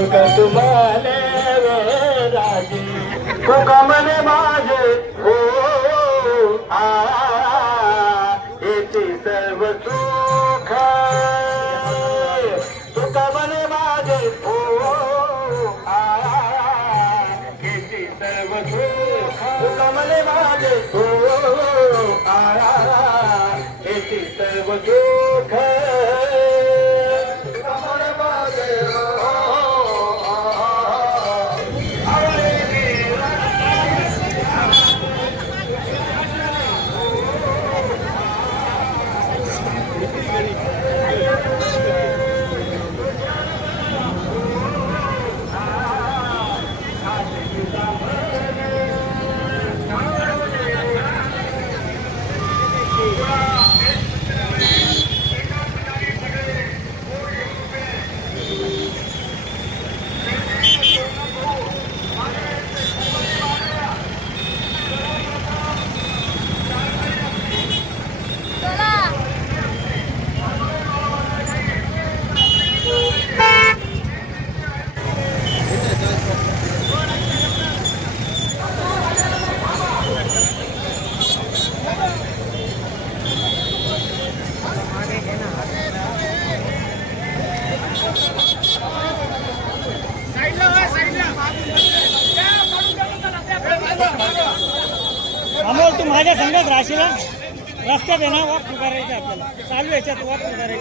तुका तुम्हाला राजी. तुका मन लक्षात वापर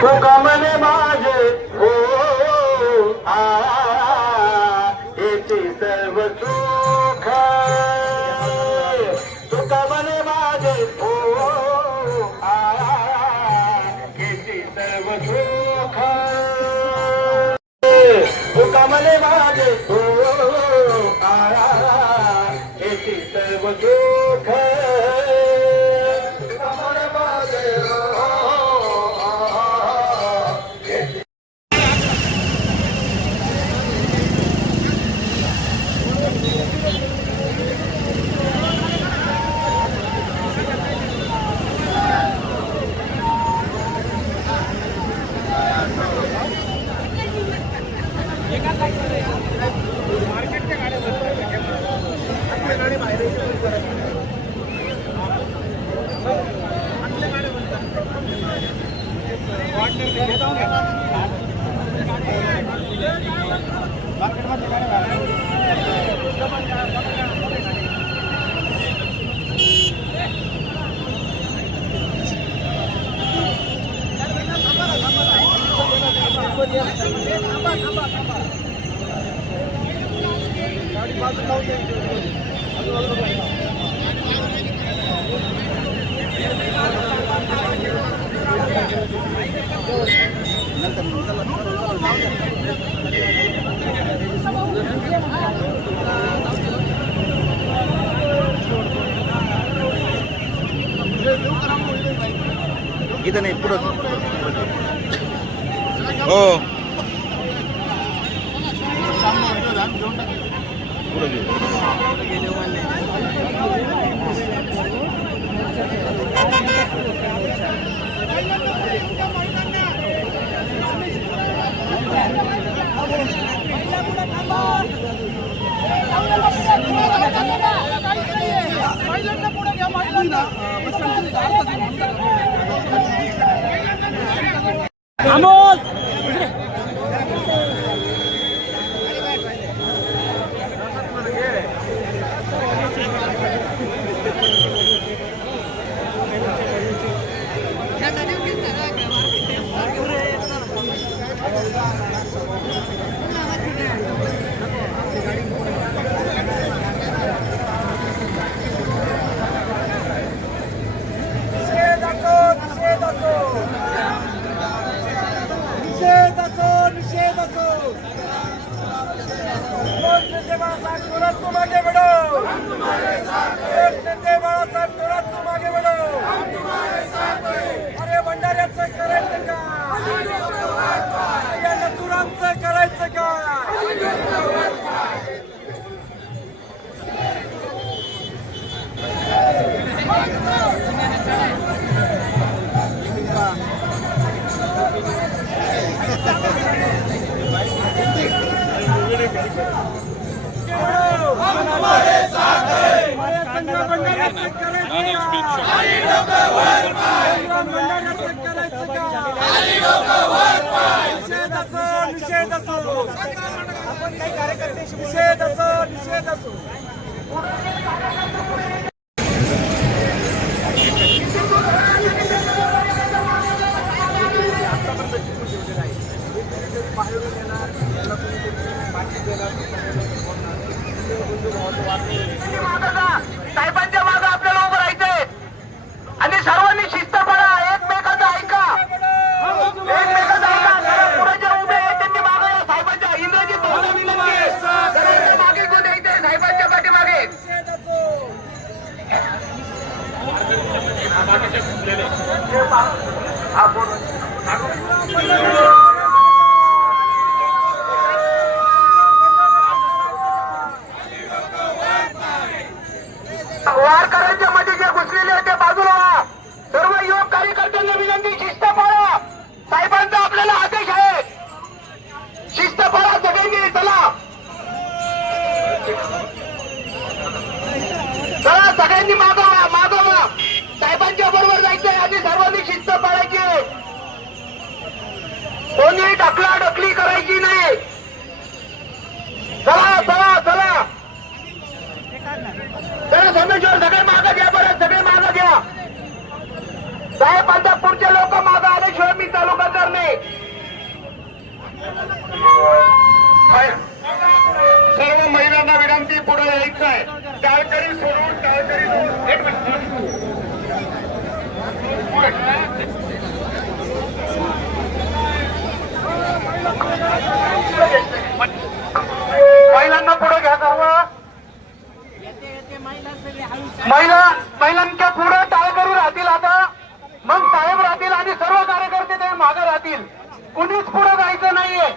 तुका मने माझे हो आची सर्व सुख तुका मने माझे हो आची सर्व सुख तुका मने माझे Kita naik perut. ও। পুরো হবে जातील कुणीच पुढे जायचं नाहीये.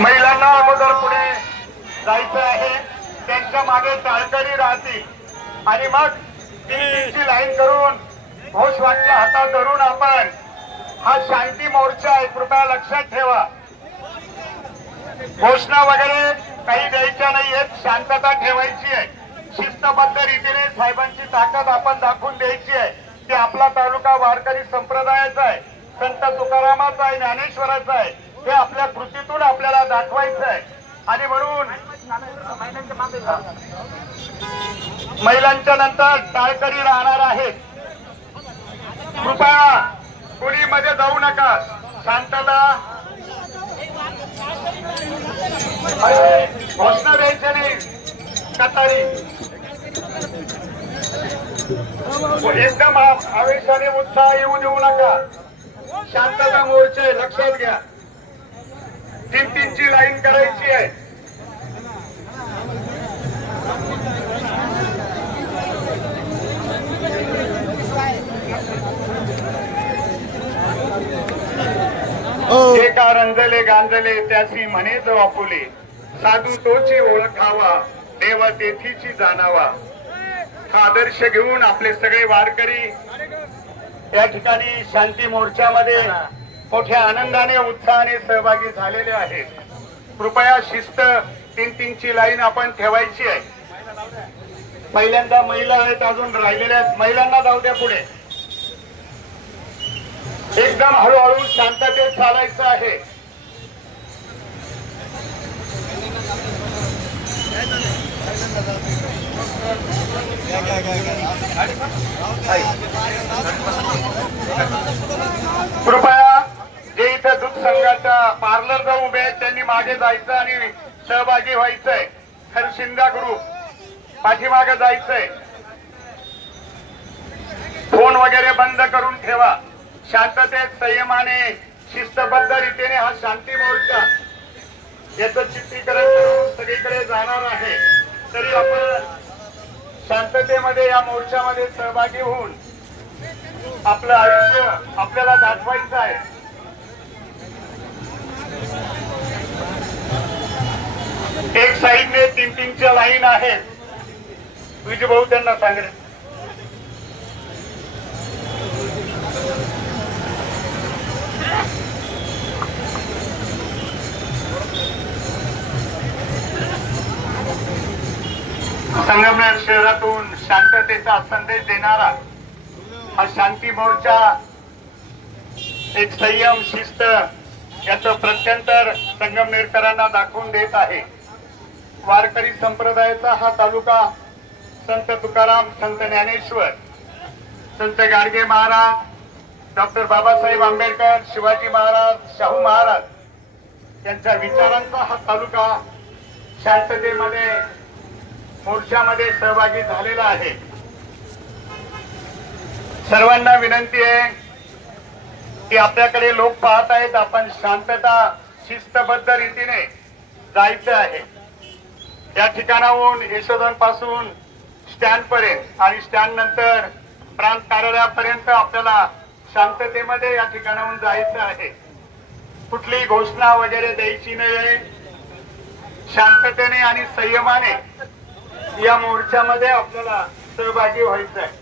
महिलांना अगोदर पुढे जायचं आहे. त्यांच्या मागे चालकरी राहतील. आणि मग मोर्चा लक्षात ठेवा. घोषणा वगैरे काही द्यायच्या नाहीयेत शांतता ठेवायची आहे. शिस्तबद्ध रीतीने साहेबांची ताकद आपण दाखवून द्यायची आहे. की आपला तालुका वारकरी संप्रदायाचा आहे. संत तुकारामाचा आहे ज्ञानेश्वराचा आहे. हे आपल्या कृतीतून आपल्याला दाखवायचं आहे. आणि म्हणून महिलांच्या नंतर टाळकरी राहणार आहेत. कृपया कुणी मध्ये जाऊ नका. शांतता. अरे, घोषणा द्यायची नाही. कतारी. एकदम आवेशाने उत्साह येऊ देऊ नका. शांतता मोर्चा लक्षात घ्या. तीन तीनची लाईन करायची आहे. का रंजले गांजले त्यासी म्हणे जो आपुले? साधू तोची ओळखावा देव तेथीची जाणावा. हा आदर्श घेऊन आपले सगळे वारकरी या ठिकाणी शांती मोर्चामध्ये मोठ्या आनंदाने उत्साहाने सहभागी झालेले आहेत. कृपया शिस्त तीन तीनची लाईन आपण ठेवायची आहे. पहिल्यांदा महिला आहेत अजून राहिलेल्या आहेत. महिलांना जाऊ द्या पुढे. एकदम हळूहळू शांततेत चालायचं आहे. कृपया जे इथं दूध संघाचा पार्लर जवळ उभे आहेत त्यांनी मागे जायचं आणि सहभागी व्हायचंय. हरशिंदा ग्रुप पाठीमागे जायचंय. फोन वगैरे बंद करून ठेवा. शांततेत संयमाने शिस्तबद्ध रीतीने हा शांती मोर्चा याच चित्रीकरण सगळीकडे जाणार आहे. तरी आपण शांततेमध्ये या मोर्चामध्ये सहभागी होऊन आपलं आयुष्य आपल्याला दाखवायचं आहे. एक साईडने तीन तीनच्या लाईन आहेत. विजय भाऊ त्यांना सांगेल. संगमनेर शहरातून शांततेचा संदेश देणारा हा शांती मोर्चा एक संयम शिस्त याचं प्रत्यंतर संगमनेरकरांना दाखवून देत आहे. वारकरी संप्रदायाचा हा तालुका संत तुकाराम संत ज्ञानेश्वर संत गाडगे महाराज डॉक्टर बाबासाहेब आंबेडकर शिवाजी महाराज शाहू महाराज यांच्या विचारांचा हा तालुका शांततेमध्ये मोर्चामध्ये सहभागी झालेला आहे. सर्वांना विनंती आहे की आपल्याकडे लोक पाहत आहेत आपण शांतता शिस्तबद्ध रीतीने जायचं आहे. या ठिकाणाहून यशोधनपासून स्टँड पर्यंत आणि स्टँड नंतर प्रांत कार्यालयापर्यंत आपल्याला शांततेमध्ये या ठिकाणाहून जायचं आहे. कुठली घोषणा वगैरे द्यायची नाही शांततेने आणि संयमाने या मोर्चामध्ये आपल्याला सहभागी व्हायचं आहे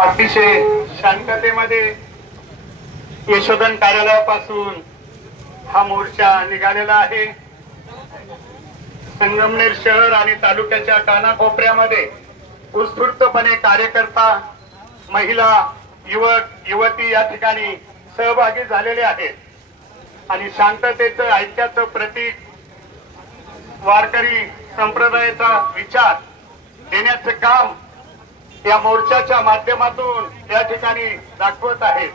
अतिशय शांततेमध्ये यशोधन कार्यालयापासून हा मोर्चा निघालेला आहे. संगमनेर शहर आणि तालुक्याच्या कानाकोपऱ्यामध्ये उत्स्फूर्तपणे कार्यकर्ता महिला युवक युवती या ठिकाणी सहभागी झालेले आहेत. आणि शांततेचं ऐक्याचं प्रतीक वारकरी संप्रदायाचा विचार देण्याचं काम या मोर्चाच्या माध्यमातून या ठिकाणी दाखवत आहेत.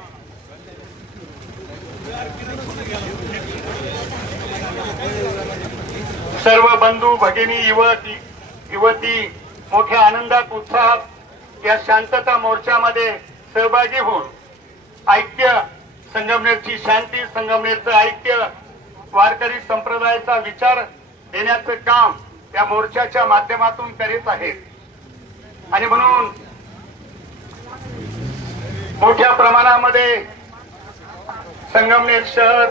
सर्व बंधू भगिनी युवक युवती मोठ्या आनंदात उत्साहात या शांतता मोर्चामध्ये सहभागी होऊन ऐक्य संगमनेरची शांती संगमनेरचं ऐक्य वारकरी संप्रदायाचा विचार देण्याचं काम या मोर्चाच्या माध्यमातून करीत आहेत. आणि म्हणून मोठ्या प्रमाणामध्ये संगमनेर शहर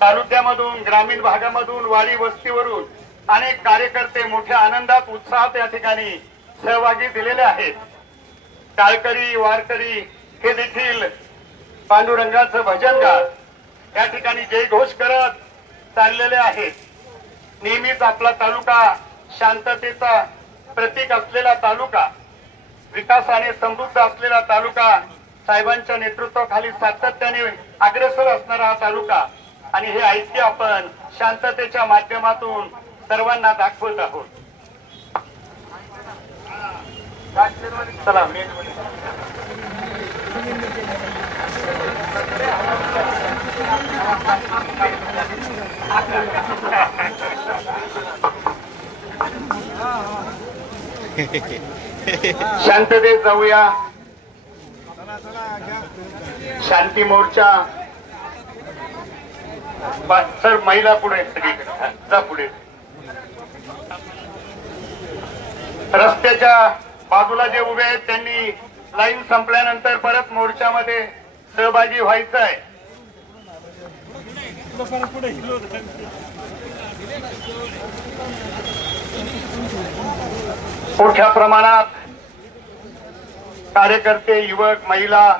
तालुक्यामधून ग्रामीण भागामधून वाडी वस्तीवरून अनेक कार्यकर्ते मोठ्या आनंदात उत्साहात या ठिकाणी सहभागी दिलेले आहेत. टाळकरी वारकरी हे देखील पांडुरंगाचं भजन गात. या ठिकाणी जयघोष करत चाललेले आहेत. नेहमीच आपला तालुका शांततेचा प्रतीक असलेला तालुका विकासाने समृद्ध असलेला तालुका साहेबांच्या नेतृत्वाखाली सातत्याने अग्रेसर असणारा हा तालुका. आणि हे ऐक्य आपण शांततेच्या माध्यमातून सर्वांना दाखवत आहोत. चला शांततेत जाऊया. शांती मोर्चा. बा- सर महिला पुढे सगळीकडे. जा पुढे. रस्त्याच्या बाजूला जे उभे आहेत त्यांनी लाईन संपल्यानंतर परत मोर्चामध्ये सहभागी व्हायचं आहे मोठ्या प्रमाणात कार्यकर्ते युवक महिला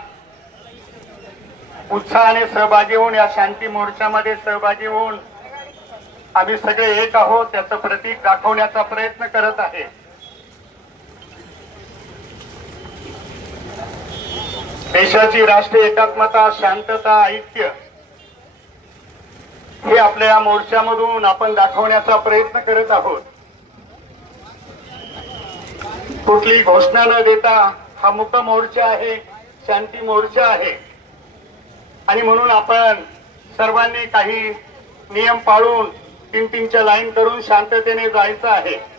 उत्साहाने सहभागी होऊन या शांती मोर्चामध्ये सहभागी होऊन आम्ही सगळे एक आहोत त्याचं प्रतीक दाखवण्याचा प्रयत्न करत आहे. देशाची राष्ट्रीय एकात्मता शांतता ऐक्य हे आपल्या या मोर्चामधून आपण दाखवण्याचा प्रयत्न करत आहोत. कुठली घोषणा न देता हा मुक मोर्चा आहे शांती मोर्चा आहे. आणि म्हणून आपण सर्वांनी काही नियम पाळून तीन तीनच्या लाईन करून शांततेने जायचं आहे.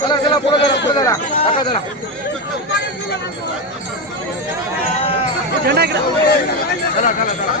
चला चला पुढे चला पुढे चला काका चला चला चला चला